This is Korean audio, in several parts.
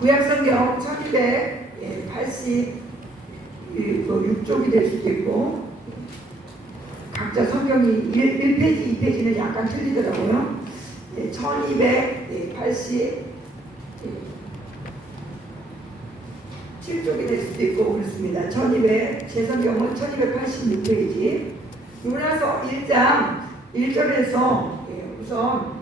구약성경 1286쪽이 될 수도 있고, 각자 성경이 1페이지, 2페이지는 약간 틀리더라고요. 1287쪽이 될 수도 있고 그렇습니다. 제 성경은 1286페이지. 요나서 1장 1절에서 우선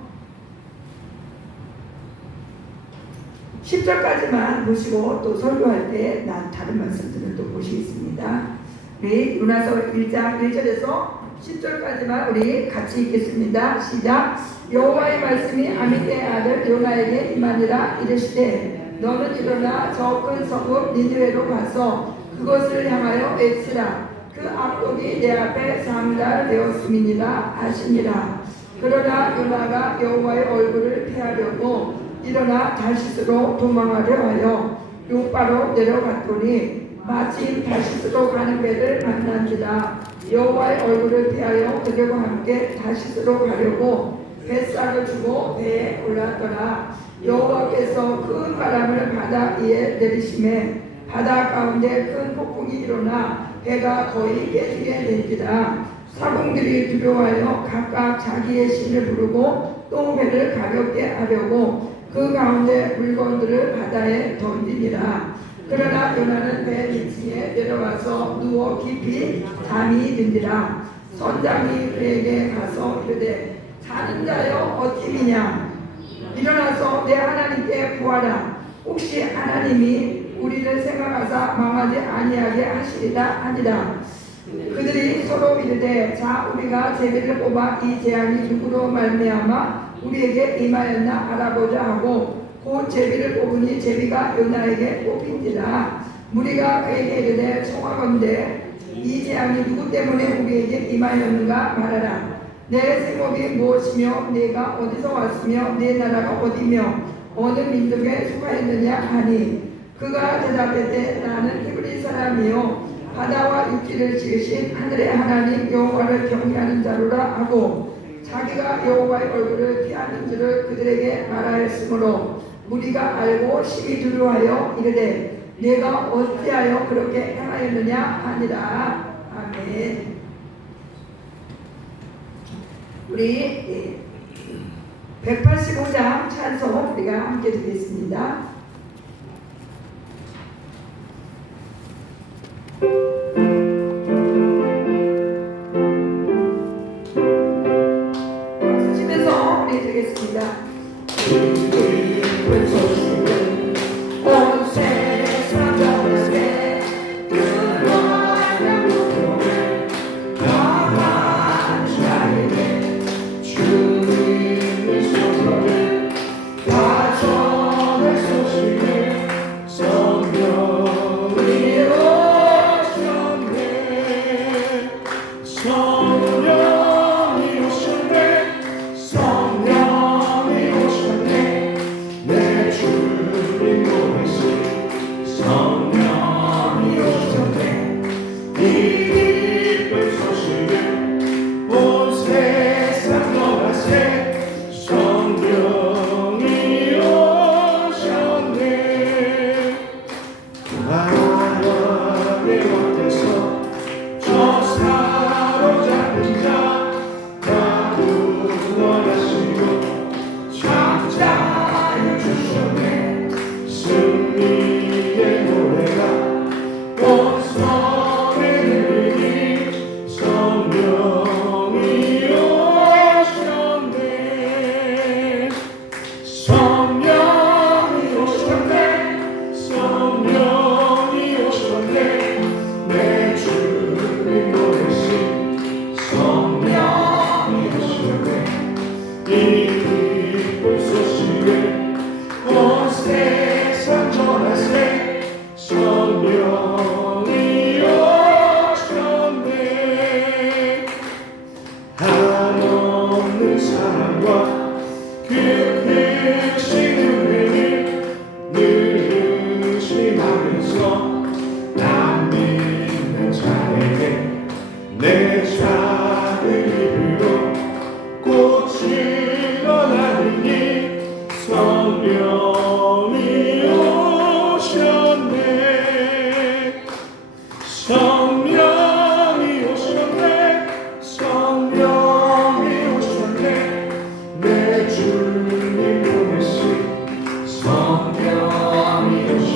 10절까지만 보시고 또 설교할 때 난 다른 말씀들을 또 보시겠습니다. 우리 요나서 1장 1절에서 10절까지만 우리 같이 읽겠습니다. 시작. 여호와의 말씀이 아미떼의 아들 요나에게 임하니라. 이르시되 너는 일어나 저 큰 성읍 니느웨로 가서 그것을 향하여 외치라. 그 악독이 내 앞에 3달 되었음이니라 하시니라. 그러나 요나가 여호와의 얼굴을 피하려고 일어나 다시스로 도망하려 하여 요바로 내려갔더니 마침 다시스로 가는 배를 만난지라. 여호와의 얼굴을 피하여 그들과 함께 다시스로 가려고 뱃살을 주고 배에 올랐더라. 여호와께서 큰 바람을 바다 위에 내리심에 바다 가운데 큰 폭풍이 일어나 배가 거의 깨지게 된지라. 사공들이 두려워하여 각각 자기의 신을 부르고 또 배를 가볍게 하려고 그 가운데 물건들을 바다에 던지니라. 그러나 요나는 배 밑에 내려와서 누워 깊이 잠이 든지라. 선장이 그에게 가서 이르되 자는 자여 어찌미냐. 일어나서 내 하나님께 구하라. 혹시 하나님이 우리를 생각하사 망하지 아니하게 하시리라 하니라. 그들이 서로 이르되 자 우리가 제비를 뽑아 이 재앙이 누구로 말미암아 우리에게 임하였나 알아보자 하고 곧 제비를 뽑으니 제비가 요나에게 뽑힌지라. 무리가 그에게 이르되 청하건대 이 재앙이 누구 때문에 우리에게 임하였는가 말하라. 내 생업이 무엇이며 내가 어디서 왔으며 내 나라가 어디며 어느 민족에 속하였느냐 하니 그가 대답하되 나는 히브리 사람이요 바다와 육지를 지으신 하늘의 하나님 여호와를 경외하는 자로라 하고 자기가 여호와의 얼굴을 피하는 줄을 그들에게 말하였으므로 무리가 알고 심히 두려워하여 이르되 내가 어찌하여 그렇게 행하였느냐 하니라. 아멘. 우리 185장 찬송 우리가 함께 듣겠습니다. 박수 치면서 우리 드리겠습니다. 온 세상 가운데 그러한 고통을 당한 자에게 주님의 손을 다 전할 수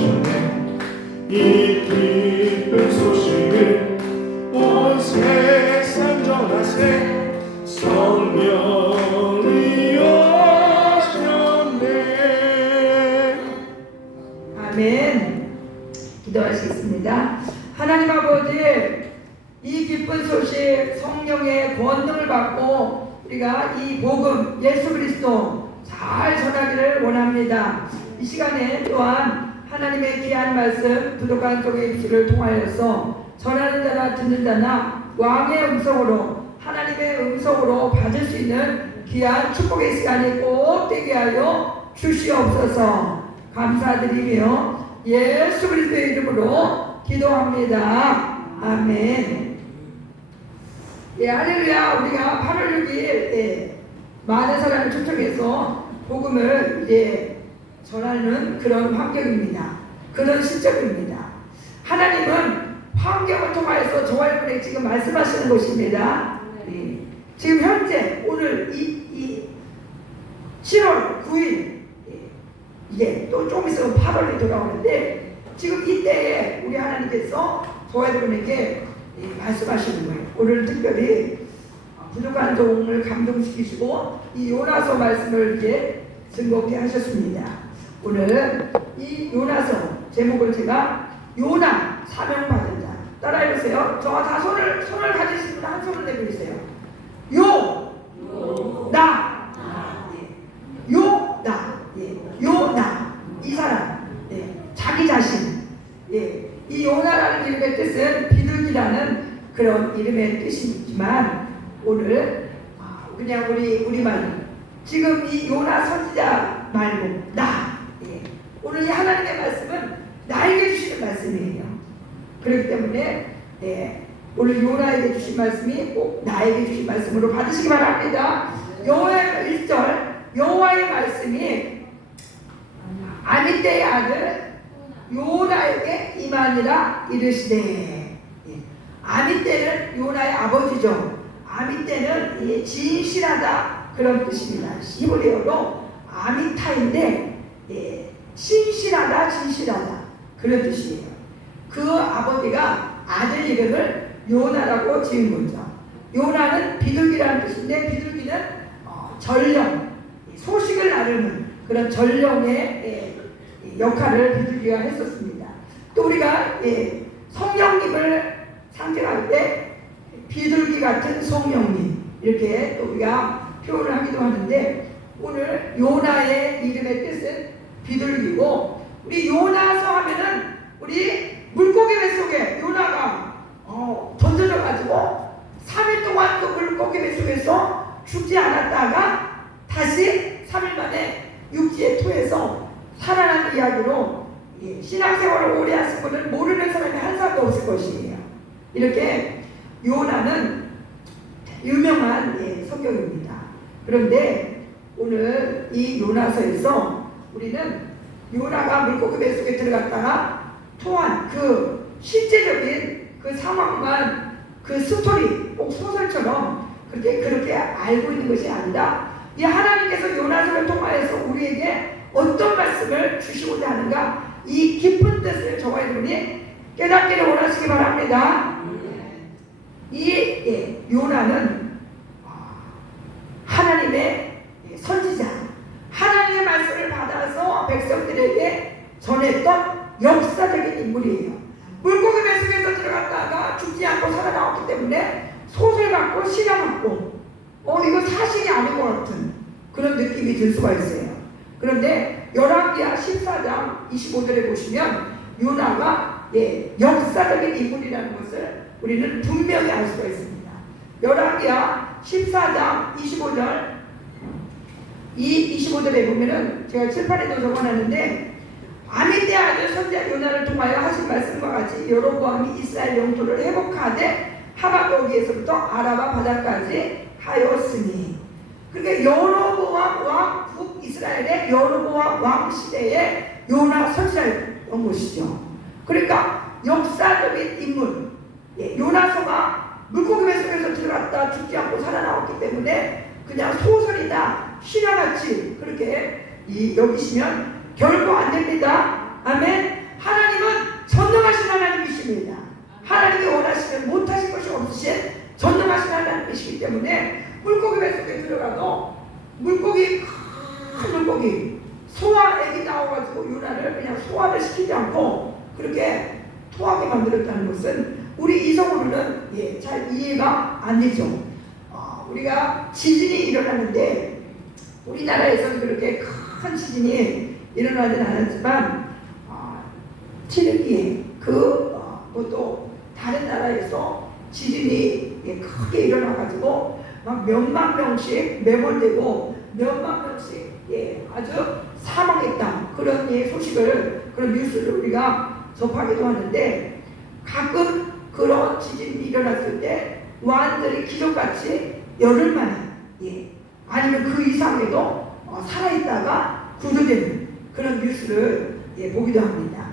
오셨네. 이 기쁜 소식을 온 세상 전하세. 성령이 오셨네. 아멘. 기도하시겠습니다. 하나님 아버지, 이 기쁜 소식 성령의 권능을 받고 우리가 이 복음 예수 그리스도 잘 전하기를 원합니다. 이 시간에 또한 하나님의 귀한 말씀 부족한 종의 입술을 통하여서 전하는 자나 듣는 자나 왕의 음성으로 하나님의 음성으로 받을 수 있는 귀한 축복의 시간이 꼭 되게 하여 주시옵소서. 감사드리며 예수 그리스도의 이름으로 기도합니다. 아멘. 예, 할렐루야. 우리가 8월 6일 많은 사람을 초청해서 복음을 전하는 그런 환경입니다. 그런 시점입니다. 하나님은 환경을 통하여서 저와 여러분에게 지금 말씀하시는 것입니다. 예. 지금 현재 오늘 이 7월 9일 이제 또 조금 있으면 8월이 돌아오는데 지금 이때에 우리 하나님께서 저와 여러분에게 말씀하시는 거예요. 오늘 특별히 부족한 종을 감동시키시고 이 요나서 말씀을 이제 증거케 하셨습니다. 오늘 이 요나서 제목을 제가 요나 사명받은 자 따라해보세요. 저와 다 손을 가지신 분 한 손을 내밀으세요. 요나 요나 이 사람 자기 자신 이 요나라는 이름의 뜻은 비둘기라는 그런 이름의 뜻이지만 오늘 그냥 우리만 지금 이 요나 선지자 말고 오늘 이 하나님의 말씀은 나에게 주시는 말씀이에요. 그렇기 때문에 오늘 요나에게 주신 말씀이 꼭 나에게 주신 말씀으로 받으시기 바랍니다. 여호와의 1절 여호와의 말씀이 아미떼의 아들 요나에게 임하니라 이르시되. 아미떼는 요나의 아버지죠. 아미떼는 진실하다 그런 뜻입니다. 히브리어로 아미타인데 신실하다 진실하다 그런 뜻이에요. 그 아버지가 아들 이름을 요나라고 지은 거죠. 요나는 비둘기라는 뜻인데 비둘기는 전령 소식을 나르는 그런 전령의 역할을 비둘기가 했었습니다. 또 우리가 성령님을 상징할 때 비둘기 같은 성령님 이렇게 또 우리가 표현을 하기도 하는데 오늘 요나의 이름의 뜻은 비둘기고 우리 요나서 하면은 우리 물고기 뱃속에 요나가 던져져 가지고 3일 동안 그 물고기 뱃속에서 죽지 않았다가 다시 3일 만에 육지에 토해서 살아난 이야기로 신앙생활을 오래 하신 분은 모르는 사람이 한 사람도 없을 것이에요. 이렇게 요나는 유명한 성경입니다. 그런데 오늘 이 요나서에서 우리는 요나가 물고기 뱃속에 들어갔다가 토한 그 실제적인 그 상황만 그 스토리 꼭 소설처럼 그렇게 알고 있는 것이 아니라 이 하나님께서 요나서를 통하여서 우리에게 어떤 말씀을 주시고자 하는가 이 깊은 뜻을 저와 여러분이 깨닫기를 원하시기 바랍니다. 이 요나는 하나님의 선지자 하나님의 말씀을 받아서 백성들에게 전했던 역사적인 인물이에요. 물고기 뱃속에서 들어갔다가 죽지 않고 살아나왔기 때문에 소설 같고 신화 같고 이거 사실이 아닌 것 같은 그런 느낌이 들 수가 있어요. 그런데 열왕기하 14장 25절에 보시면 요나가 역사적인 인물이라는 것을 우리는 분명히 알 수가 있습니다. 열왕기하 14장 25절 이 25절에 보면은 제가 칠판에도 적어놨는데 아미떼 아들 선지자 요나를 통하여 하신 말씀과 같이 여로보암이 이스라엘 영토를 회복하되 하박거기에서부터 아라바 바다까지 하였으니 그러니까 여로보암 왕 북이스라엘의 여로보암 왕 시대에 요나 선지자였던 것이죠. 그러니까 역사적인 인물 요나서가 물고기 뱃속에서 들어갔다 죽지 않고 살아나왔기 때문에 그냥 소설이다 신화같이 그렇게 여기시면 결코 안 됩니다. 아멘. 것입니다. 하나님이 원하시면 못하실 것이 없으신 전능하신 하나님이시기 때문에 물고기 뱃속에 들어가도 물고기, 큰 물고기 소화액이 나와가지고 요나를 그냥 소화를 시키지 않고 그렇게 토하게 만들었다는 것은 우리 이성으로는 잘 이해가 안 되죠. 우리가 지진이 일어나는데 우리나라에서는 그렇게 큰 지진이 일어나진 않았지만 튀르키예 그것도 다른 나라에서 지진이 크게 일어나가지고 막 몇만 명씩 매몰되고 몇만 명씩 아주 사망했다 그런 소식을 그런 뉴스를 우리가 접하기도 하는데 가끔 그런 지진이 일어났을 때 완전히 기적같이 열흘 만에 아니면 그 이상에도 살아있다가 구조되는 그런 뉴스를 보기도 합니다.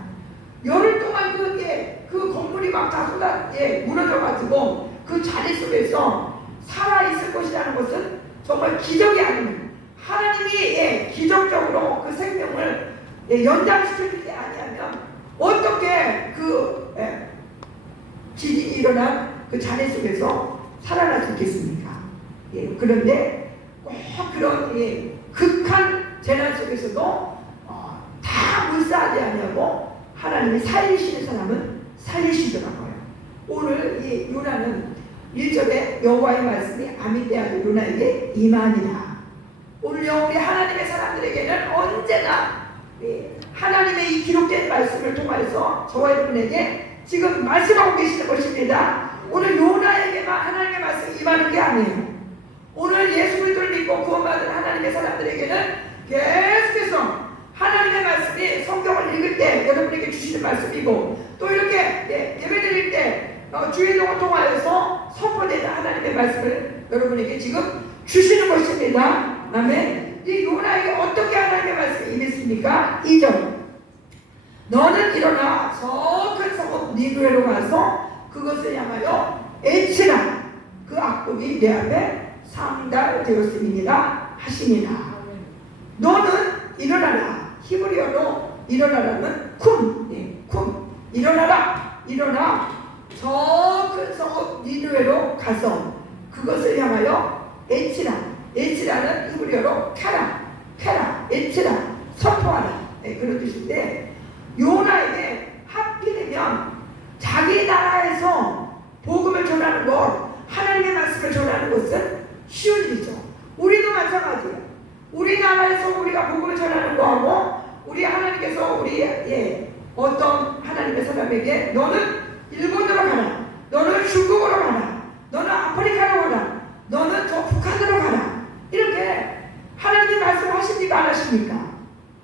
열흘 동안 그 건물이 막 다 무너져가지고 그 자리 속에서 살아있을 것이라는 것은 정말 기적이 아니면 하나님이 기적적으로 그 생명을 연장시켜주지 아니하면 어떻게 그 지진이 일어난 그 자리 속에서 살아날 수 있겠습니까? 그런데 꼭 그런 극한 재난 속에서도 다 물사하지 아니하고 하나님이 살리시는 사람은 살리시더라고요. 오늘 이 요나는 1절에 여호와의 말씀이 아미떼 아들 요나에게 임하니라. 오늘요 우리 하나님의 사람들에게는 언제나 하나님의 이 기록된 말씀을 통해서 저와 여러분에게 지금 말씀하고 계시는 것입니다. 오늘 요나에게만 하나님의 말씀이 임하는 게 아니에요. 오늘 예수 그리스도를 믿고 구원받은 하나님의 사람들에게는 계속해서 하나님의 말씀이 성경을 읽을 때 여러분에게 주시는 말씀이고 또 이렇게 예배 드릴 때 주일동을 통하여서 선포되는 하나님의 말씀을 여러분에게 지금 주시는 것입니다. 아멘. 이 요나에게 어떻게 하나님의 말씀이 임했습니까? 2절 너는 일어나 저 큰 성읍 니느웨로 가서 그것을 향하여 애치라. 그 악독이 내 앞에 상달되었음이니라 하시니라. 너는 일어나라. 히브리어로 일어나라는 쿰. 일어나라. 일어나 저 큰 성읍 니느웨로 가서 그것을 향하여 애치라. 애치라는 히브리어로 캐라. 애치라. 선포하라. 그런 뜻인데 요나에게 하필이면 자기 나라에서 복음을 전하는 것, 하나님의 말씀을 전하는 것은 쉬운 일이죠. 우리도 마찬가지예요. 우리나라에서 우리가 복음을 전하는 거하고 우리 하나님께서 우리 어떤 하나님의 사람에게 너는 일본으로 가라, 너는 중국으로 가라, 너는 아프리카로 가라, 너는 저 북한으로 가라, 이렇게 하나님이 말씀하십니까 안 하십니까?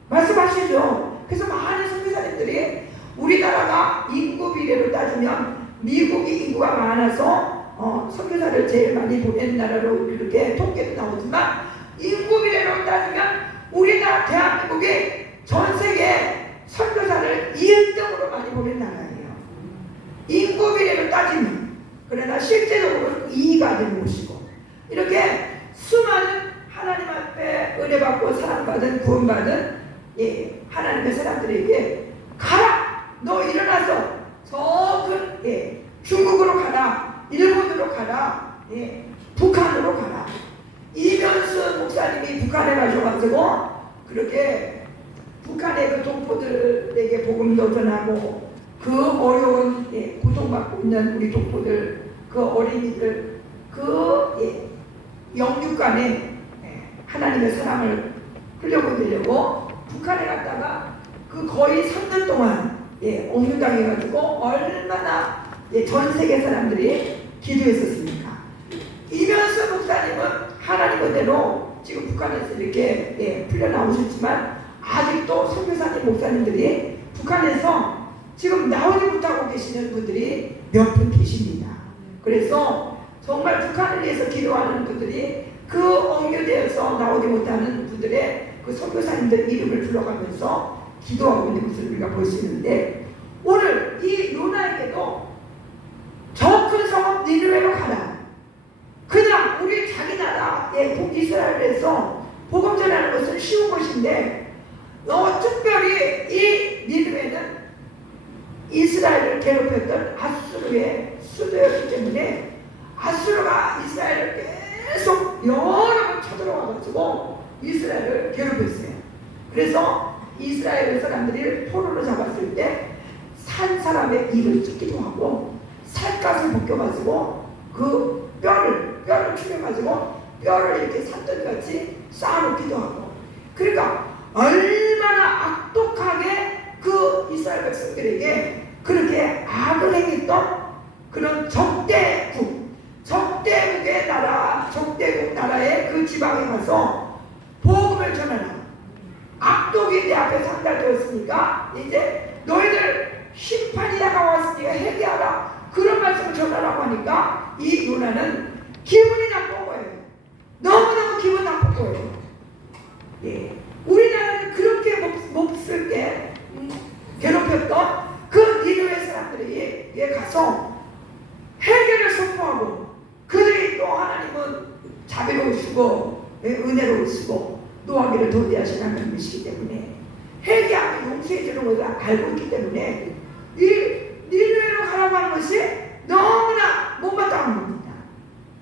말씀하시죠. 그래서 많은 선교사님들이 우리나라가 인구 비례로 따지면 미국이 인구가 많아서 선교사를 제일 많이 보낸 나라로 이렇게 통계도 나오지만 인구 비례로 따지면 우리나라 대한민국이 전 세계 선교사를 2등으로 많이 보낸 나라예요. 인구 비례로 따지면. 그러나 실제적으로는 2위가 되는 곳이고 이렇게 수많은 하나님 앞에 은혜받고 사랑받은 구원받은 하나님의 사람들에게 가라! 너 일어나서 저 큰 중국으로 가라, 일본으로 가라, 북한으로 가라. 이면수 목사님이 북한에 가셔가지고 그렇게 북한의 그 동포들에게 복음도 전하고 그 어려운 고통받고 있는 우리 동포들, 그 어린이들, 그 영육간에 하나님의 사랑을 흘려보내려고 북한에 갔다가 그 거의 3년 동안 옥류당해가지고 얼마나 전 세계 사람들이 기도했었습니까? 이면수 목사님은 하나님 은혜로 지금 북한에서 이렇게 풀려나오셨지만 아직도 선교사님 목사님들이 북한에서 지금 나오지 못하고 계시는 분들이 몇 분 계십니다. 그래서 정말 북한을 위해서 기도하는 분들이 그 옥류되어서 나오지 못하는 분들의 그 선교사님들 이름을 불러가면서 기도하고 있는 것을 우리가 볼 수 있는데 오늘 이 요나에게도 저 큰 성읍 니느웨로 가라. 그냥 우리 자기 나라의 북이스라엘에서 복음 전하는 것은 쉬운 것인데 특별히 이 니느웨는 이스라엘을 괴롭혔던 아수르의 수도였기 때문에 아수르가 이스라엘을 계속 여러 번 쳐들어와가지고 이스라엘을 괴롭혔어요. 그래서 이스라엘 사람들이 포로로 잡았을 때 산 사람의 입을 찢기도 하고 살갗을 벗겨가지고 그 뼈를 추려가지고 뼈를 이렇게 산더미같이 쌓아놓기도 하고, 그러니까 얼마나 악독하게 그 이스라엘 백성들에게 그렇게 악을 행했던 그런 적대국의 나라, 적대국 나라의 그 지방에 가서 복음을 전하라. 악독이 내 앞에 상달되었으니까 이제 너희들 심판이 다가왔으니까 회개하라. 그런 말씀을 전하라고 하니까 이 요나는 기분이 나쁜 거예요. 너무너무 기분 나쁜 거예요. 예. 우리나라는 그렇게 몹쓸게 괴롭혔던 그 니느웨 사람들이 가서 회개를 선포하고, 그들이 또 하나님은 자비로우시고 은혜로우시고 노하기를 도대하신 하나님이시기 때문에 회개하고 용서해 주는 것을 알고 있기 때문에 이 니느웨로 가라고 하는 것이 너무나 못마땅한 겁니다.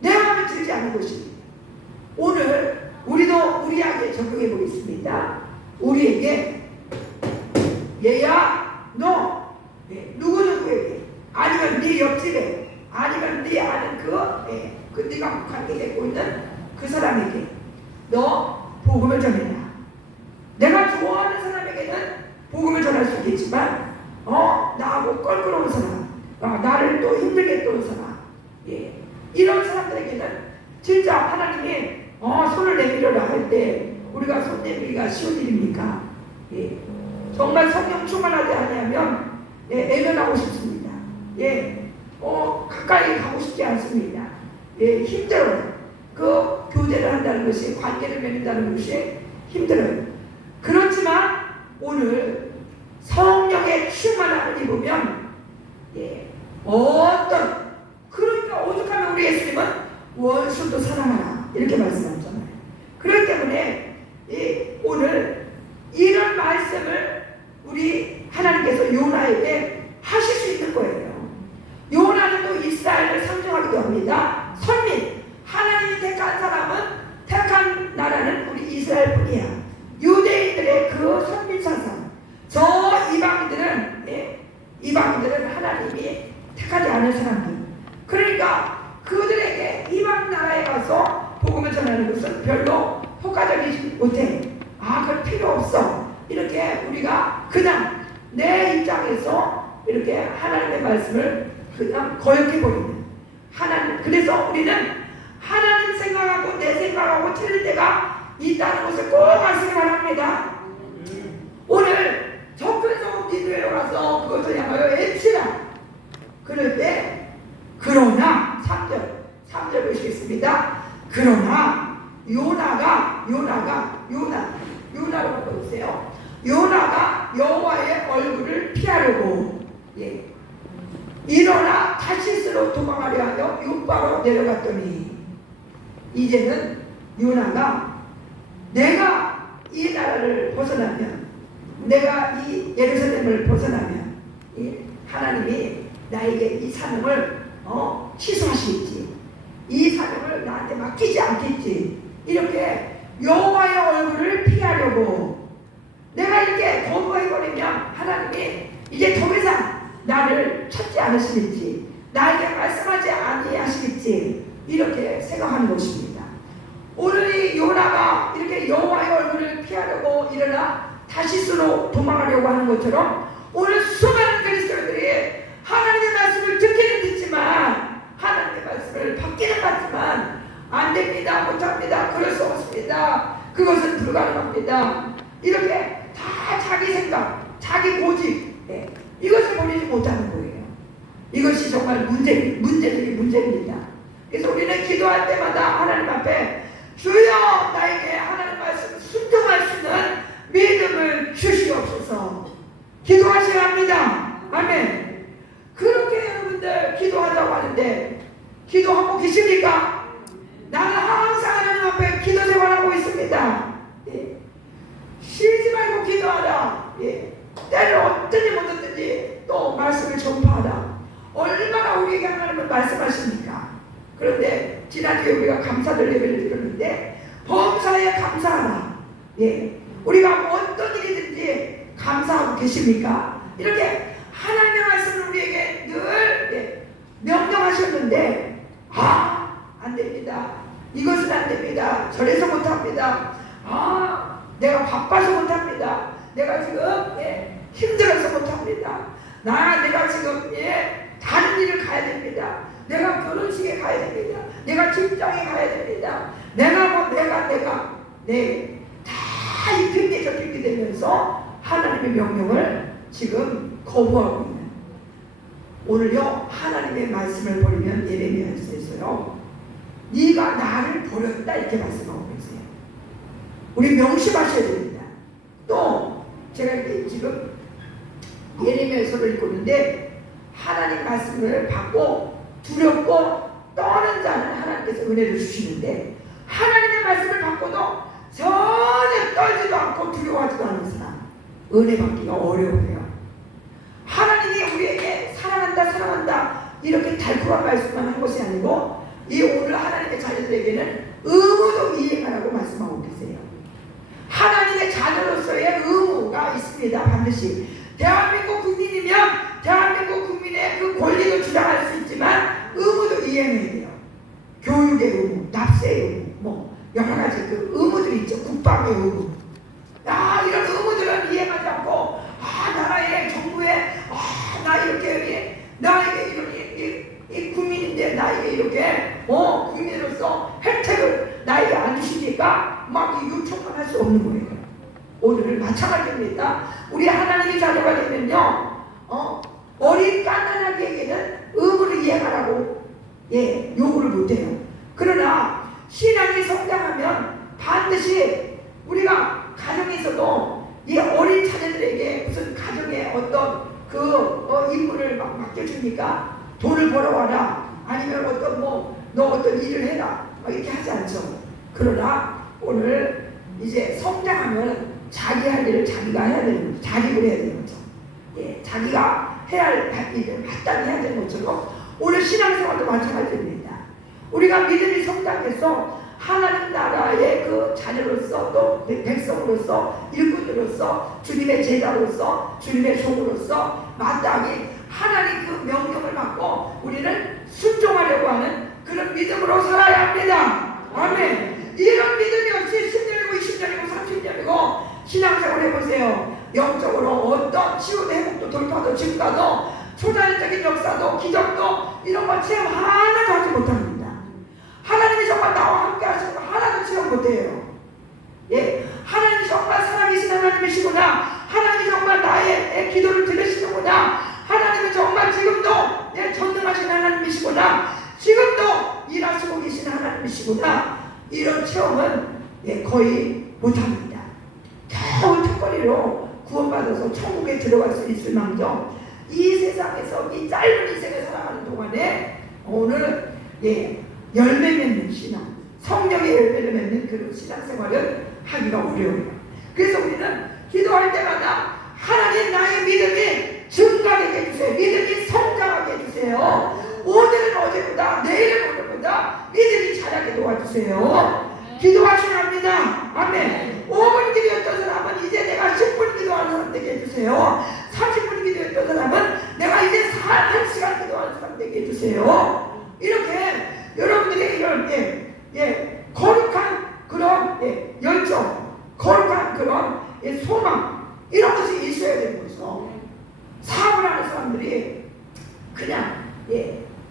내 마음에 들지 않은 것입니다. 오늘 우리도 우리에게 적용해 보겠습니다. 우리에게 얘야 너 누구누구에게, 아니면 네 옆집에, 아니면 네 아는 그 네가 관계 갖고 있는 그 사람에게 너 복음을 전해라. 내가 좋아하는 사람에게는 복음을 전할 수 있겠지만 나하고 껄끄러운 사람, 나를 또 힘들게 했던 사람, 이런 사람들에게는 진짜 하나님이 손을 내밀어라 할 때 우리가 손 내밀기가 쉬운 일입니까? 정말 성령 충만하지 아니하면 애면하고 싶습니다. 가까이 가고 싶지 않습니다. 힘들어요. 그 교제를 한다는 것이, 관계를 맺는다는 것이 힘들어요. 그렇지만 오늘 성령의 충만함을 입으면 그러니까 오죽하면 우리 예수님은 원수도 사랑하라 이렇게 말씀하셨잖아요. 그렇기 때문에 오늘 이런 말씀을 우리 하나님께서 요나에게 하실 수 있는 거예요. 요나는 또 이스라엘을 상징하기도 합니다. 선민, 하나님이 택한 사람은, 택한 나라는 우리 이스라엘 뿐이야. 유대인들의 그 선민 사상, 저 이방인들은 하나님이 택하지 않은 사람들, 그러니까 그들에게 이방 나라에 가서 복음을 전하는 것은 별로 효과적이지 못해. 그건 필요 없어. 이렇게 우리가 그냥 내 입장에서 이렇게 하나님의 말씀을 그냥 거역해버리는 하나님. 그래서 우리는 하나님 생각하고 내 생각하고 틀릴 때가 있다는 것을 꼭 아시기 바랍니다. 오늘 접근성 니느웨로 가서 그것을 향하여 외치라. 그럴 때 그러나 3절 보시겠습니다. 그러나 요나로 보세요. 요나가 여호와의 얼굴을 피하려고 일어나 타시스로 도망하려 하여 요바로 내려갔더니, 이제는 요나가 내가 이 나라를 벗어나면, 내가 이 예루살렘을 벗어나면 하나님이 나에게 이 사명을 취소하시겠지, 이 사명을 나한테 맡기지 않겠지, 이렇게 여호와의 얼굴을 피하려고 내가 이렇게 거부해버리면 하나님이 이제 더 이상 나를 찾지 않으시겠지, 나에게 말씀하지 아니하시겠지, 이렇게 생각하는 것입니다. 오늘 이 요나가 이렇게 여호와의 얼굴을 피하려고 일어나 다시스로 도망하려고 하는 것처럼 오늘 수많은 그리스도인들이 하나님의 말씀을 듣기는 듣지만, 하나님의 말씀을 받기는 받지만 안 됩니다, 못합니다, 그럴 수 없습니다, 그것은 불가능합니다, 이렇게 다 자기 생각, 자기 고집, 이것을 버리지 못하는 거예요. 이것이 정말 문제입니다. 그래서 우리는 기도할 때마다 하나님 앞에 주여 나에게 하나님 말씀 순종할 수 있는 믿음을 주시옵소서 기도하셔야 합니다. 아멘. 그렇게 여러분들 기도하자고 하는데 기도하고 계십니까? 나는 항상 하나님 앞에 기도 생활하고 있습니다. 쉬지 말고 기도하라. 때를 어떻게 못했든지 또 말씀을 전파하라. 얼마나 우리에게 하나님은 말씀하십니까? 그런데 지난주에 우리가 감사들 예배를 드렸는데 범사에 감사하라. 예, 우리가 어떤 일이든지 감사하고 계십니까? 이렇게 하나님의 말씀을 우리에게 늘 명령하셨는데 안 됩니다. 이것은 안 됩니다. 저래서 못합니다. 내가 바빠서 못합니다. 내가 지금 힘들어서 못합니다. 내가 지금 다른 일을 가야 됩니다. 내가 결혼식에 가야 됩니다. 내가 직장에 가야 됩니다. 내가 다 이 핑계 저 핑계 되면서 하나님의 명령을 지금 거부하고 있는, 오늘요 하나님의 말씀을 버리면 예레미야서에서요 네가 나를 버렸다 이렇게 말씀하고 계세요. 우리 명심하셔야 됩니다. 또 제가 이렇게 지금 예레미야서를 읽고 있는데 하나님 말씀을 받고 두렵고 떠는 자는 하나님께서 은혜를 주시는데 하나님의 말씀을 받고도 전혀 떨지도 않고 두려워하지도 않는 사람 은혜 받기가 어려워요. 하나님이 우리에게 사랑한다 이렇게 달콤한 말씀만 한 것이 아니고 이 오늘 하나님의 자녀들에게는 의무도 이행하라고 말씀하고 계세요. 하나님의 자녀로서의 의무가 있습니다. 반드시 대한민국 국민이면 대한민국 국민의 그 권리도 주장할 수 있지만 의무도 이행해야 돼요. 교육의 의무, 납세의 의무, 여러 가지 그 의무들이 있죠. 국방의 의무. 이런 의무들은 이행하지 않고 나라의 정부에 나 이렇게 나에게 이 국민인데 나에게 이렇게 국민으로서 혜택을 나에게 안 주시니까 막 요청만 할 수 없는 거예요. 오늘 마찬가지입니다. 우리 하나님의 자녀가 되면요 어린 깐난아기에게는 의무를 이행하라고 요구를 못해요. 그러나 신앙이 성장하면 반드시 우리가 가정에 있어도 이 어린 자녀들에게 무슨 가정에 어떤 임무를 막 맡겨줍니까? 돈을 벌어와라 아니면 너 어떤 일을 해라 이렇게 하지 않죠. 그러나 오늘 이제 성장하면 자기 할 일을 자기가 해야 되는 거죠. 자립을 해야 되는 거죠. 자기가 해야 할 일을 마땅히 해야 되는 것처럼 오늘 신앙생활도 마찬가지입니다. 우리가 믿음이 성장해서 하나님 나라의 그 자녀로서 또 백성으로서 일꾼으로서 주님의 제자로서 주님의 종으로서 마땅히 하나님 그 명령을 받고 우리는 순종하려고 하는 그런 믿음으로 살아야 합니다. 아멘. 이런 믿음이 없이 10년이고 20년이고 30년이고 신앙생활 해보세요. 영적으로 어떤 치유도 회복도 돌파도 증가도 초자연적인 역사도 기적도 이런 거 체험 하나도 하지 못합니다. 하나님이 정말 나와 함께 하시는 거 하나도 체험 못해요. 하나님이 정말 살아계신 하나님이시구나. 하나님이 정말 나의 기도를 들으시는구나. 하나님이 정말 지금도 전능하신 하나님이시구나. 지금도 일하시고 계신 하나님이시구나. 이런 체험은 거의 못합니다. 겨우 턱걸이로 구원받아서 천국에 들어갈 수 있을 망정 이 세상에서 이 짧은 인생을 살아가는 동안에 오늘 열매 맺는 신앙, 성령의 열매를 맺는 그런 신앙생활을 하기가 어려워요. 그래서 우리는 기도할 때마다 하나님 나의 믿음이 증가하게 해주세요. 믿음이 성장하게 해주세요. 오늘은 어제보다 내일은 오늘보다 믿음이 자라게 도와주세요. 기도하셔야 합니다. 아멘. 5분 기도했던 사람은 이제 내가 10분 기도하는 사람 되게 해주세요. 30분 기도했던 사람은 내가 이제 1시간 기도하는 사람 되게 해주세요. 이렇게 여러분들의 이런 거룩한 그런 열정, 거룩한 그런 소망 이런 것이 있어야 되는 거죠. 사업을 하는 사람들이 그냥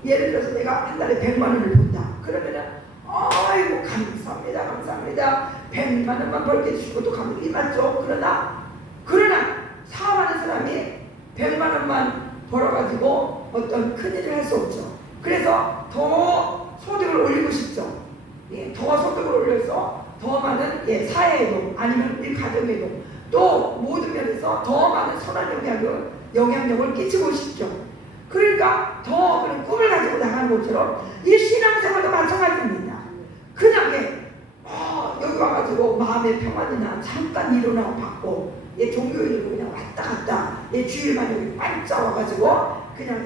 예를 들어서 내가 한 달에 100만 원을 번다. 그러면은 아이고 감사합니다. 100만 원만 벌게 해주시고 또 감사히 맞죠. 그러나 사업하는 사람이 100만 원만 벌어가지고 어떤 큰일을 할 수 없죠. 그래서 더 소득을 올리고 싶죠. 더 소득을 올려서 더 많은 사회에도 아니면 우리 가정에도 또 모든 면에서 더 많은 선한 영향력을 끼치고 싶죠. 그러니까 더 그런 꿈을 가지고 나가는 것처럼 이 신앙생활도 마찬가지입니다. 그냥 여기 와가지고 마음의 평안이나 잠깐 일어나고 받고 종교인으로 그냥 왔다 갔다 주일만 여기 반짝 와가지고 그냥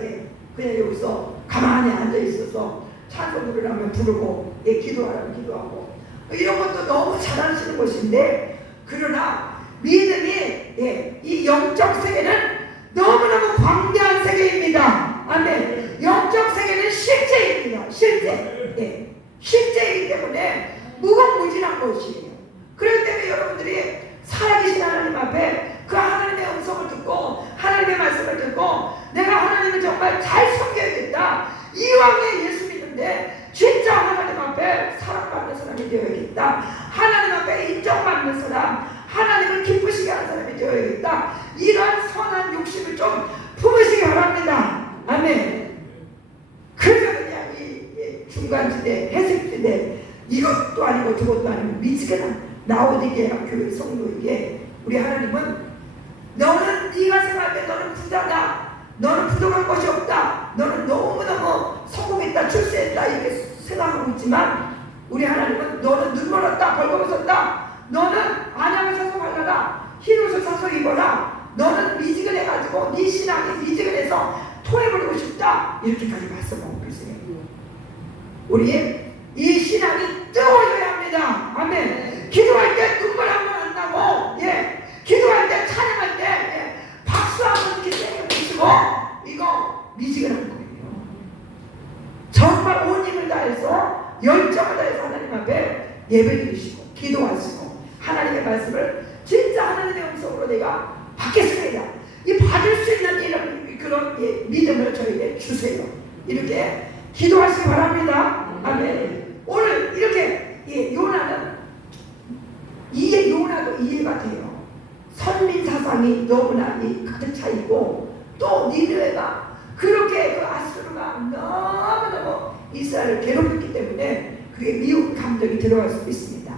여기서 가만히 앉아 있어서 찬송 부르라면 부르고 기도하라면 기도하고 이런 것도 너무 잘하시는 것인데, 그러나 믿음이 이 영적 세계는 너무너무 광대한 세계입니다. 아멘. 영적 세계는 실제입니다. 실제이기 때문에 무궁무진한 것이에요. 그렇기 때문에 여러분들이 살아계신 하나님 앞에 그 하나님의 음성을 듣고 하나님의 말씀을 듣고 내가 하나님을 정말 잘 섬겨야겠다, 이왕에 예수 믿는데 진짜 하나님 앞에 사랑받는 사람이 되어야겠다, 하나님 앞에 인정받는 사람, 하나님을 기쁘시게 하는 사람이 되어야겠다, 이런 선한 욕심을 좀 품으시기 바랍니다. 아멘. 그래서 그냥 이 중간지대, 해색지대, 이것도 아니고 저것도 아니고 미지근한 라오디게아 교회 성도에게 우리 하나님은 너는 네가 생각할 때 너는 부자다, 너는 부족한 것이 없다, 너는 너무너무 성공했다, 출세했다 이렇게 생각하고 있지만, 우리 하나님은 너는 눈 멀었다, 벌거벗었다, 너는 안약을 사서 발라라, 흰옷을 사서 입어라, 너는 미지근해가지고 네 신앙이 미지근해서 토해버리고 싶다, 이렇게까지 말씀하고 계세요. 우리의 이 신앙이 뜨거워져야 합니다. 아멘. 기도할 때 눈물 한 번 안 나고, 기도할 때 찬양할 때 박수 한 번 이렇게 세게 부시고, 이거 미지근한 거예요. 정말 온 힘을 다해서 열정을 다해서 하나님 앞에 예배드리시고 기도하시고 하나님의 말씀을 진짜 하나님의 음성으로 내가 받겠습니다, 이 받을 수 있는 이런 그런 믿음을 저에게 주세요. 이렇게 기도하시기 바랍니다. 아멘. 오늘 이렇게 요나는 요나도 이해가 돼요. 선민 사상이 너무나 가득 차 있고, 또 니느웨가 그렇게 그 아수르가 너무너무 이스라엘을 괴롭혔기 때문에 그게 미운 감정이 들어갈 수도 있습니다.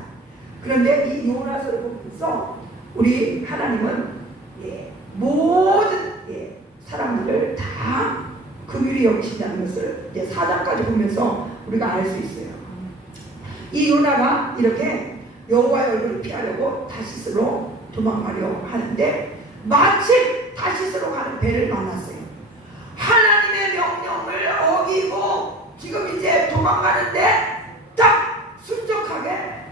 그런데 이 요나서를 보면서 우리 하나님은 모든 사람들을 다 긍휼히 여기신다는 것을 이제 4장까지 보면서 우리가 알 수 있어요. 이 요나가 이렇게 여호와의 얼굴을 피하려고 다시스로 도망가려 하는데 마침 다시스로 가는 배를 만났어요. 하나님의 명령을 어기고 지금 이제 도망가는데 딱 순적하게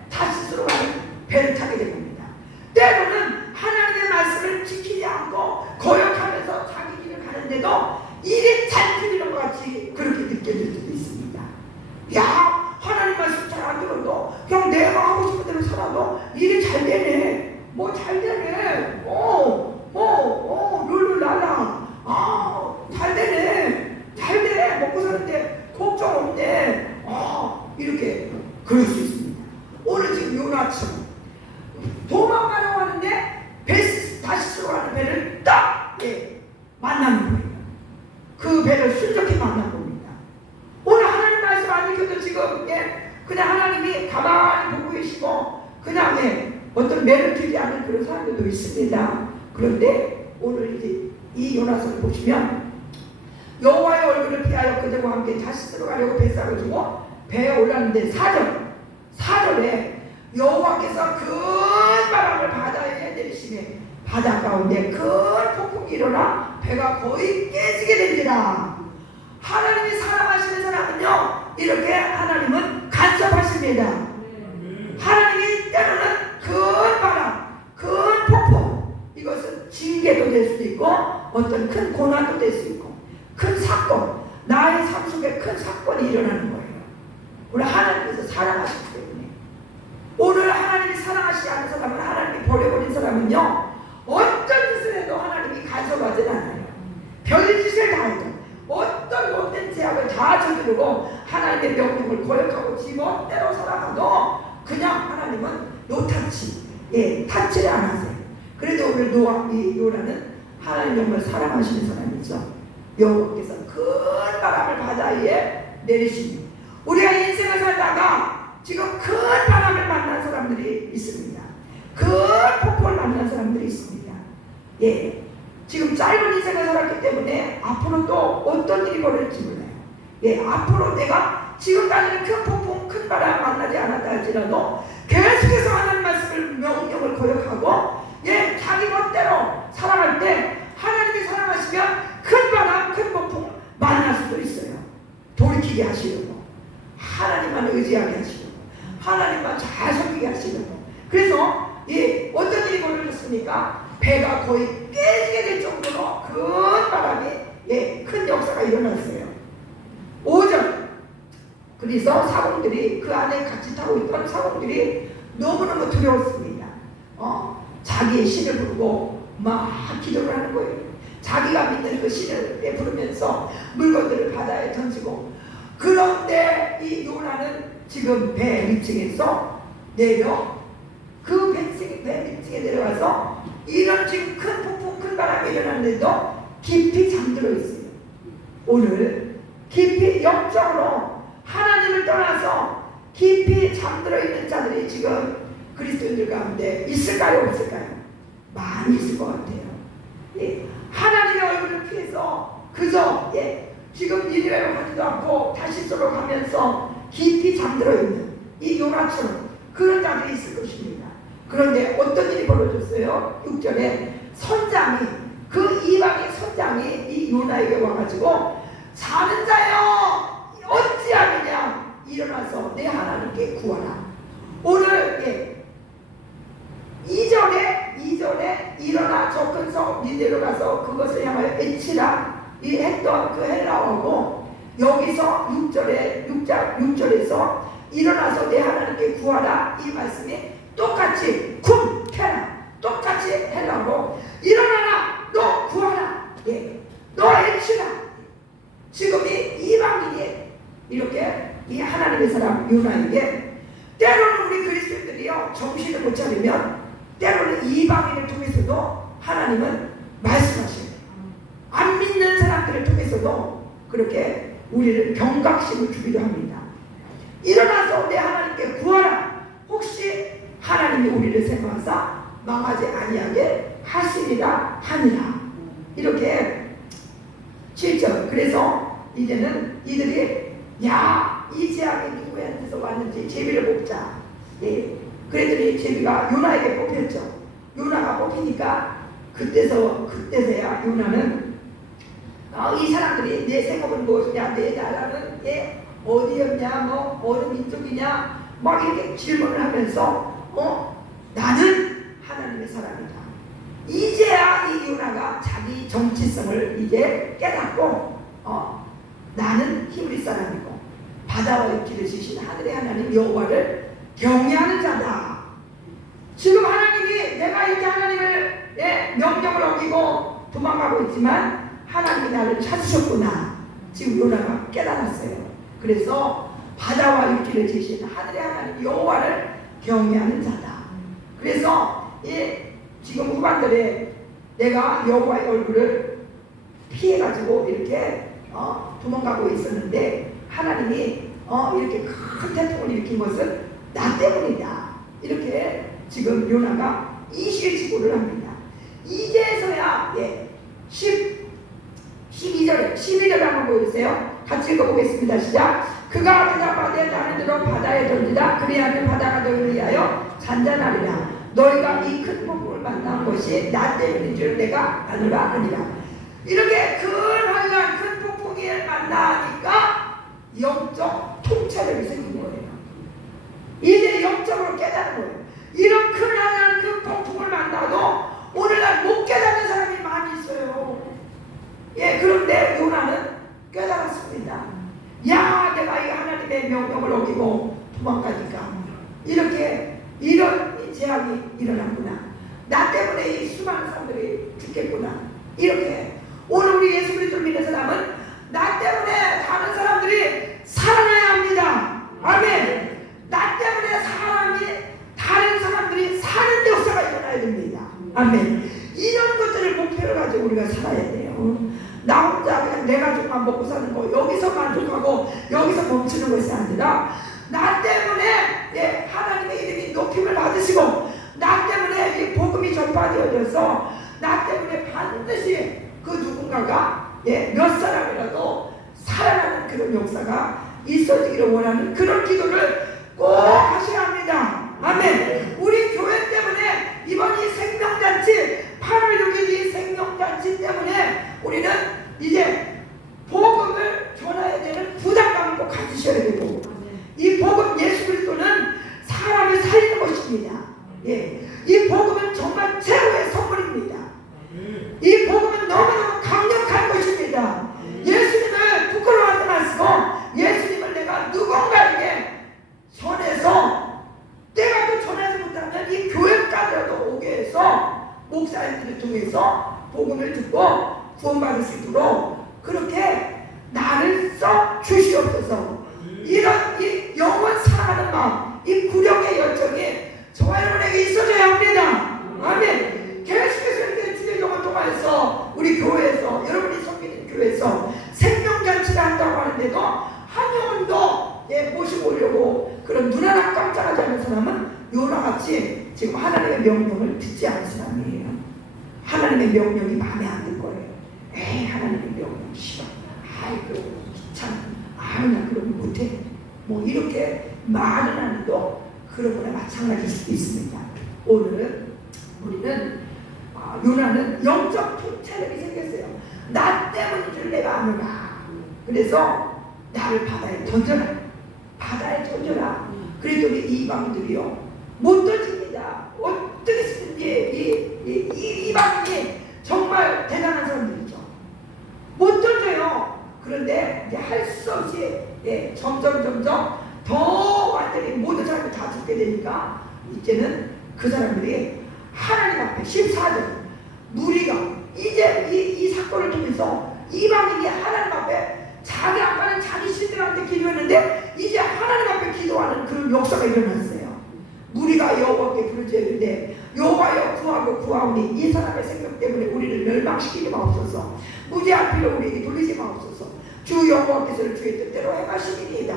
다시스로 가는 배를 타게 된 겁니다. 때로는 하나님의 말씀을 지키지 않고 거역하면서 자기 길을 가는데도 일이 잘 풀리는 것 같이 그렇게 느껴질 수도 있습니다. 야, 하나님 말씀 잘 안 들어도 그냥 내가 하고 싶은 대로 살아도 일이 잘 되네, 뭐 잘 되네, 룰루랄라, 잘 되네, 잘 돼, 먹고 사는데 걱정 없네, 이렇게 그럴 수 있습니다. 오늘 지금 요나처럼 도망가려고 하는데 다시 들어가는 배를 딱 만나는 거예요. 그 배를 순적히 만난 겁니다. 오늘 하나님 말씀 안 읽혀도 지금 그냥 하나님이 가만히 보고 계시고 그냥 어떤 매를 들지 않는 그런 사람들도 있습니다. 그런데 오늘 이제 이 요나서를 보시면 여호와의 얼굴을 피하여 그들과 함께 다시 들어가려고 뱃삭을 주고 배에 올랐는데 4절에 여호와께서 큰 바람을 바다에 내리시매 바다 가운데 큰 폭풍이 일어나 배가 거의 깨지게 됩니다. 하나님이 사랑하시는 사람은요, 이렇게 하나님은 간섭하십니다. 하나님이 때로는 큰 바람, 큰 폭풍, 이것은 징계도 될 수도 있고 어떤 큰 고난도 될 수 있고 큰 사건, 나의 삶 속에 큰 사건이 일어나는 거예요. 우리 하나님께서 사랑하시기 때문에. 오늘 하나님이 사랑하시지 않는 사람은, 하나님이 버려버린 사람은요, 어떤 짓을 해도 하나님이 간섭하진 않아요. 별짓을 다 해도 어떤 못된 죄악을 다 저지르고 하나님의 명령을 거역하고 지 멋대로 살아가도 그냥 하나님은 노타치, 타치를 안 하세요. 그래도 오늘 요나는 하나님 정말 사랑하시는 사람이죠. 여호와께서 큰 바람을 바다에 내리십니다. 우리가 인생을 살다가 지금 큰 바람을 만난 사람들이 있습니다. 큰 폭풍을 만난 사람들이 있습니다. 지금 짧은 인생을 살았기 때문에 앞으로 또 어떤 일이 벌어질지 몰라요. 앞으로 내가 지금까지는 큰 폭풍, 큰 바람 만나지 않았다 할지라도 계속해서 하나님 말씀을 명령을 거역하고 예, 자기 멋대로 살아갈 때 하나님이 사랑하시면 큰 바람, 큰 폭풍 만날 수도 있어요. 돌이키게 하시려고, 하나님만 의지하게 하시려고, 하나님만 잘 섬기게 하시려고. 그래서 예, 어떤 일이 벌어졌습니까? 배가 거의 깨지게 될 정도로 큰 바람이, 예, 큰 역사가 일어났어요. 5절. 그래서 사공들이, 그 안에 같이 타고 있던 사공들이 너무너무 두려웠습니다. 자기의 신을 부르고 막 기도를 하는 거예요. 자기가 믿는 그 신을 부르면서 물건들을 바다에 던지고. 그런데 이 요나는 지금 배 밑층에서 내려, 그 배 밑층에 내려가서 이런 지금 큰 폭풍, 큰 바람이 일어났는데도 깊이 잠들어 있어요. 오늘 깊이 영적으로 하나님을 떠나서 깊이 잠들어 있는 자들이 지금 그리스도인들 가운데 있을까요, 없을까요? 많이 있을 것 같아요. 예, 하나님의 얼굴을 피해서 그저, 예, 지금 니느웨로 가지도 않고 다시스로 가면서 깊이 잠들어 있는 이 요나처럼 그런 자들이 있을 것입니다. 그런데 어떤 일이 벌어졌어요? 6절에 선장이, 그 이방인 선장이 이 요나에게 와가지고, 자는 자여 어찌하느냐, 일어나서 내 하나님께 구하라. 오늘, 예, 2절에 일어나 저 큰 성 니느웨로 가서 그것을 향하여 외치라, 이 했던 그 헬라어고, 여기서 6절에서 일어나서 내 하나님께 구하라, 이 말씀이 똑같이 쿰케라, 똑같이 헬라어로 일어나라, 너 구하라, 예, 너 외치라. 지금 이 이방인이 이렇게 이 하나님의 사람 요나에게, 때로는 우리 그리스도인들이요 정신을 못 차리면 때로는 이방인을 통해서도 하나님은 말씀하셔요. 안 믿는 사람들을 통해서도 그렇게 우리를 경각심을 주기도 합니다. 일어나서 내 하나님께 구하라. 혹시 하나님이 우리를 생각하사 망하지 아니하게 하시리라 하니라. 이렇게 7절. 그래서 이제는 이들이, 야, 이 재앙이 누구한테서 왔는지 제비를 뽑자. 예. 그랬더니 제비가 요나에게 뽑혔죠. 요나가 뽑히니까 그때서야 요나는, 이 사람들이 내 생업은 무엇이냐, 내 나라는 어디였냐, 뭐 어느 민족이냐, 막 이렇게 질문을 하면서 나는 하나님의 사람이다. 이제야 이 요나가 자기 정체성을 이제 깨닫고, 나는 히브리 사람이고 바다와 육지를 지으신 하늘의 하나님 여호와를 경외하는 자다. 지금 하나님이, 내가 이제 하나님을, 명령을 어기고 도망가고 있지만 하나님이 나를 찾으셨구나. 지금 요나가 깨달았어요. 그래서 바다와 육지를 지으신 하늘의 하나님 여호와를 경외하는 자다. 그래서 지금 후반절에 내가 여호와의 얼굴을 피해가지고 이렇게 도망가고 있었는데 하나님이 이렇게 큰 태풍을 일으킨 것은 나 때문이다. 이렇게 지금 요나가 이실직고를 합니다. 이제서야 12절에 한번 보여주세요. 같이 읽어보겠습니다. 시작. 그가 대답하되 나는 들어 바다에 던지다. 그리하면 바다가 너희를 위하여 잔잔하리라. 너희가 이 큰 폭풍을 만난 것이 나 때문인 줄 내가 아노라 하니라. 이렇게 큰 폭풍이 만나니까 영적 통찰력이 생긴 거예요. 이제 영적으로 깨닫는 거예요. 이런 큰 폭풍을 만나도 오늘날 못 깨닫는 사람이 많이 있어요. 예, 그런데 요나는 깨달았습니다. 야, 내가 이 하나님의 명령을 어기고 도망가니까 이런 재앙이 일어났구나. 나 때문에 이 수많은 사람들이 죽겠구나. 이렇게 오늘 우리 예수 그리스도를 믿는 사람은 나 때문에 다른 사람들이 살아나야 합니다. 아멘. 나 때문에 다른 사람들이 사는 역사가 일어나야 됩니다. 아멘. 이런 것들을 목표로 가지고 우리가 살아야 돼요. 나 혼자 그냥 내 가족만 먹고 사는 거, 여기서 만족하고 여기서 멈추는 것이 아니라 나 때문에 하나님의 이름이 높임을 받으시고 나 때문에 이 복음이 전파되어져서 나 때문에 반드시 그 누군가가 몇 사람이라도 살아나는 그런 역사가 있어지기를 원하는 그런 기도를 꼭 하셔야 합니다. 아멘. 우리 교회 때문에 이번 이 생명잔치 생명잔치 8월 6일 이 생명잔치 때문에 우리는 이제 복음을 전해야 되는 부담감을 꼭 가지셔야 되고, 이 복음 예수 그리스도는 사람을 살리는 것입니다. 예, 이 복음은 정말 최고의 선물입니다. 이 복음은 너무너무 강력한 것입니다. 예수님을 부끄러워하지 마시고 예수님을 내가 누군가에게 전해서 내가 또 전하지 못하면 이 교회까지라도 오게 해서 목사님들을 통해서 복음을 듣고 구원받을 수 있도록 그렇게 나를 써 주시옵소서. 이런 이 영원 사랑하는 마음, 이 구령의 열정이 저와 여러분에게 있어줘야 합니다. 아멘. 계속해서 이렇게 주의 영을 통해서 우리 교회에서, 여러분이 섬기는 교회에서 생명잔치를 한다고 하는데도 한 영혼도 모시고 오려고 그런 눈 하나 깜짝하지 않은 사람은 요나같이 지금 하나님의 명령을 듣지 않은 사람이에요. 하나님의 명령이 마음에 안 들 거예요. 에이, 하나님의 명령 싫어. 아이고 귀찮아. 아유, 나 그러면 못해. 뭐 이렇게 말은 안 해도 그런 거나 마찬가지일 수도 있습니다. 오늘은 우리는 요나는 영적 통찰력이 생겼어요. 나 때문인 줄 내가 아느냐. 그래서 나를 바다에 던져라. 바다에 던져라. 그랬더니 이방들이요 못 던집니다. 어떻게 쓰든지 이 이방인이 정말 대단한 사람들이죠. 못 던져요. 그런데 이제 할 수 없이 점점 더 완전히 모든 사람이 다 죽게 되니까 이제는 그 사람들이 하나님 앞에 14절 무리가 이제 이 사건을 통해서 이방인이 하나님 앞에 자기 아빠는 자기 신들한테 기도했는데 이제 하나님 앞에 기도하는 그런 역사가 일어났어요. 무리가 여호와께 부르짖는데 여호와여 구하오니 이 사람의 생명 때문에 우리를 멸망시키지 마옵소서. 무지한 피로 우리에게 돌리지 마옵소서. 주 여호와께서는 주의 뜻대로 행하시리이다.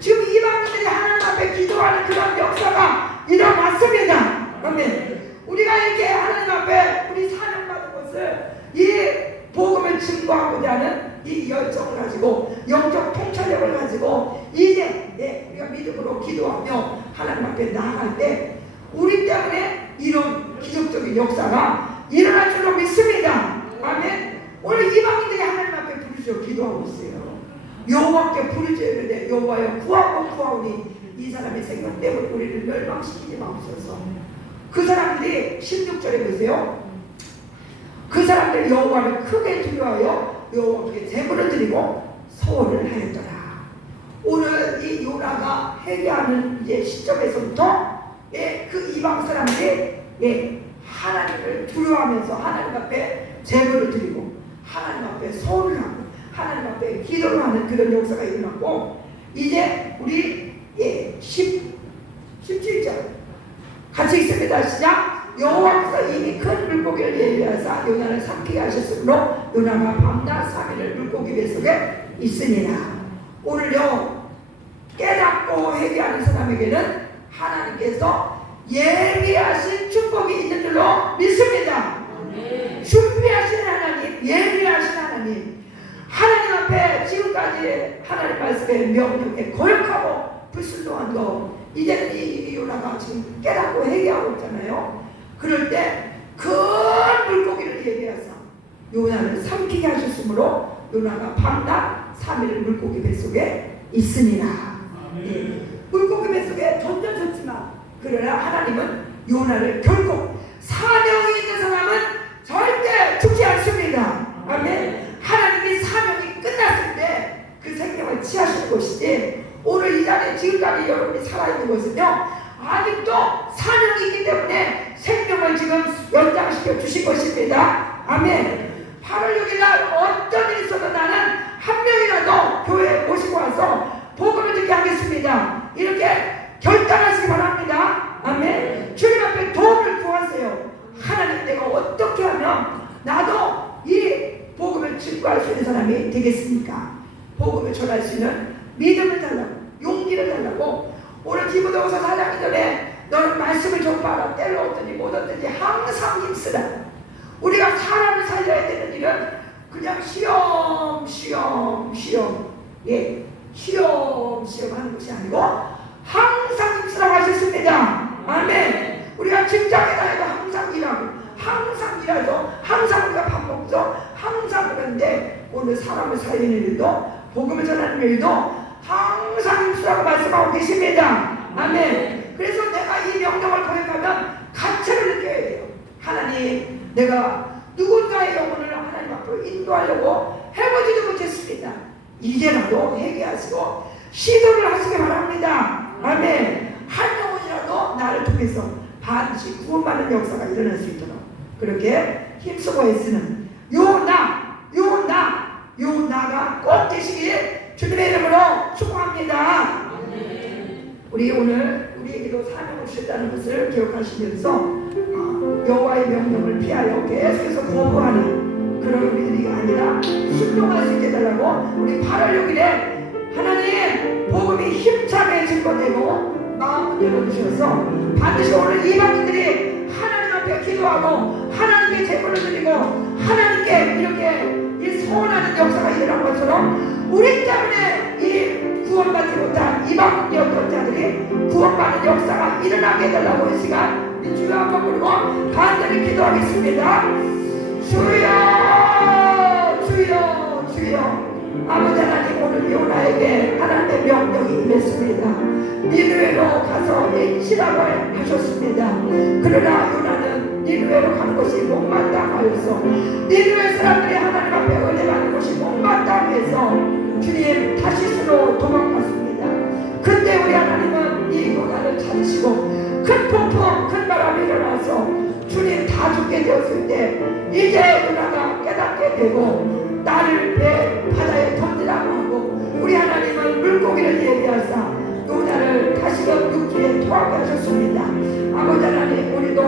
지금 이방인들이 하나님 앞에 기도하는 그런 역사가 일어났습니다. 아멘. 우리가 이렇게 하나님 앞에 우리 사명받은 것을 이 복음을 증거하고자 하는 이 열정을 가지고 영적 통찰력을 가지고 이제 우리가 믿음으로 기도하며 하나님 앞에 나아갈 때 우리 때문에 이런 기적적인 역사가 일어날 줄로 믿습니다. 아멘. 오늘 이방인들이 하나님 앞에 부르짖어 기도하고 있어요. 여호와께 부르짖는데 여호와여 구하오니 이 사람의 생명 때문에 우리를 멸망시키지 마옵소서. 그 사람들이 16절에 보세요. 그 사람들 여호와를 크게 두려워하여 여호와께 제물을 드리고 소원을 하였더라. 오늘 이 요나가 회개하는 이제 시점에서부터 그 이방 사람들이 하나님을 두려워하면서 하나님 앞에 제물을 드리고 하나님 앞에 소원을 하고 하나님 앞에 기도를 하는 그런 역사가 일어났고 이제 우리 17절 같이 있습니다. 시작. 여호와께서 이미 큰 물고기를 예비하사 요나를 삼키게 하셨으므로 요나가 밤낮 3일을 물고기 뱃속에 있으니라. 오늘요 깨닫고 회개하는 사람에게는 하나님께서 예비하신 축복이 있는 줄로 믿습니다. 준비하신 하나님, 예비하신 하나님, 하나님 앞에 지금까지 하나님 말씀의 명령에 거역하고 불순종한도 이제는 이 요나가 지금 깨닫고 회개하고 있잖아요. 그럴 때 큰 물고기를 예비하사 요나를 삼키게 하셨으므로 요나가 밤낮 3일을 물고기 뱃속에 있으니라. 물고기 뱃속에 던져졌지만 그러나 하나님은 요나를 결국 사명이 있는 사람은 절대 죽지 않습니다. 아멘. 하나님이 사명이 끝났을 때 그 생명을 취하시는 것이지 오늘 이 자리에 지금까지 여러분이 살아있는 것은요 아직도 사명이 있기 때문에 생명을 지금 연장시켜 주신 것입니다. 아멘. 8월 6일날 어떤 일이 있어도 나는 한 명이라도 교회에 모시고 와서 복음을 듣게 하겠습니다. 이렇게 결단하시기 바랍니다. 아멘. 주님 앞에 도움을 구하세요. 하나님 내가 어떻게 하면 나도 이 복음을 증거할 수 있는 사람이 되겠습니까? 복음을 전할 수 있는 믿음을 달라고 용기를 달라고 오늘 디모데후서 4장 2절에 너는 말씀을 전파하라. 때를 얻든지 못 얻든지 항상 힘쓰라. 우리가 사람을 살려야 되는 일은 그냥 쉬엄쉬엄 하는 것이 아니고 항상 힘쓰라고 하셨습니다. 아멘. 우리가 직장에 다니고 항상 일하고 항상 일하죠. 항상 우리가 밥 먹죠. 항상 그런데 오늘 사람을 살리는 일도 복음을 전하는 일도 항상 힘쓰라고 말씀하고 계십니다. 아멘. 그래서 내가 이 명령을 거역하면 가책을 느껴야 돼요. 하나님, 내가 누군가의 영혼을 하나님 앞으로 인도하려고 해보지도 못했습니다. 이제라도 회개하시고 시도를 하시기 바랍니다. 아멘. 한 영혼이라도 나를 통해서 반드시 구원받는 역사가 일어날 수 있도록 그렇게 힘쓰고 애쓰는 요나가 꼭 되시길 주님의 이름으로 축복합니다. 우리 오늘 우리에게도 사명을 주셨다는 것을 기억하시면서 여호와의 명령을 피하여 계속해서 거부하는 그런 우리들이 아니라 순종할 수 있게 해달라고 우리 8월 6일에 하나님 복음이 힘차게 증거되고 마음을 열어주셔서 반드시 오늘 이방인들이 하나님 앞에 기도하고 하나님께 제물을 드리고 하나님께 이렇게 이 소원하는 역사가 일어난 것처럼 우리 때문에 이 구원받지 못한 이방인이었던 자들이 구원받는 역사가 일어나게 해달라고 이 시간 우리 주여 한번 부르고 간절히 기도하겠습니다. 주여 아버지 하나님, 오늘 요나에게 하나님의 명령이 임했습니다. 니느웨로 가서 외치라고 하셨습니다. 그러나 요나는 니느웨로 가는 것이 못마땅하여서 니느웨 사람들이 하나님 앞에 은혜받는 것이 못마땅해서 주님 다시스로 도망갔습니다. 근데 우리 하나님은 이 요나를 찾으시고 큰 폭풍 큰 바람이 일어나서 주님 다 죽게 되었을 때 이제 요나가 깨닫게 되고 나를 배 바다에 던지라고 하고 우리 하나님은 물고기를 예비하사 요나를 다시금 육지에 토하게 하셨습니다. 아버지 하나님, 우리도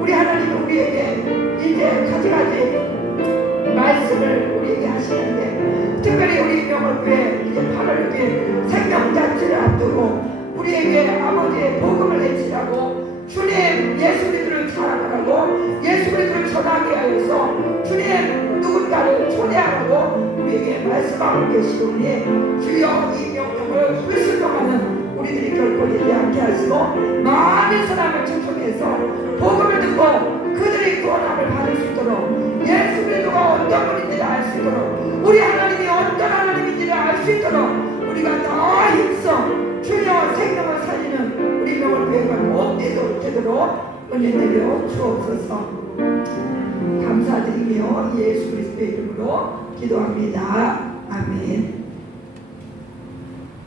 우리 하나님은 우리에게 이제 가지 말씀을 우리에게 하시는데 특별히 우리 명월교회 이제 8월 6일 생명잔치를 앞두고 우리에게 아버지의 복음을 외치라고 주님 예수 그리스도를 자랑하라고 예수 그리스도를 전하게 하여서 주님 누군가를 초대하라고 우리에게 말씀하고 계시오니 주여 이 명령을 불순종하는 우리들이 결코 되지 않게 하시고 많은 사람을 초청해서 복음을 듣고 그들이 구원함을 받을 수 있도록 예수 그리스도가 어떤 분인지를 알 수 있도록 우리 하나님이 어떤 하나님인지를 알 수 있도록 우리가 다 힘써 주여 생명을 살리는 우리 명월교회가 꼭 되도록 은혜 내려 주옵소서. 감사드리며 예수 그리스도의 이름으로 기도합니다. 아멘.